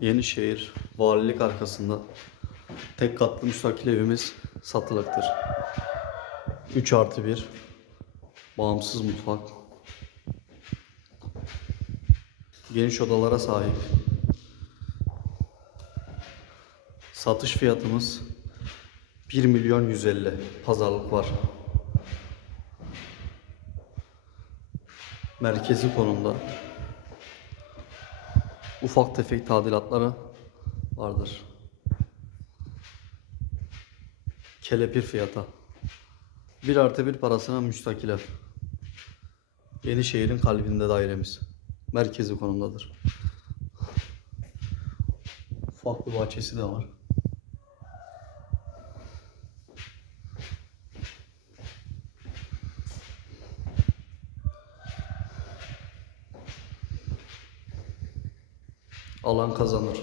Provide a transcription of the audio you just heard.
Yenişehir valilik arkasında tek katlı müstakil evimiz satılıktır. 3 artı 1 bağımsız mutfak geniş odalara sahip satış fiyatımız 1 milyon 150 pazarlık var. Merkezi konumda ufak tefek tadilatları vardır. Kelepir fiyata. 1 artı 1 parasına müstakil ev. Yenişehir'in kalbinde dairemiz. Merkezi konumdadır. Ufak bir bahçesi de var. Alan kazanır.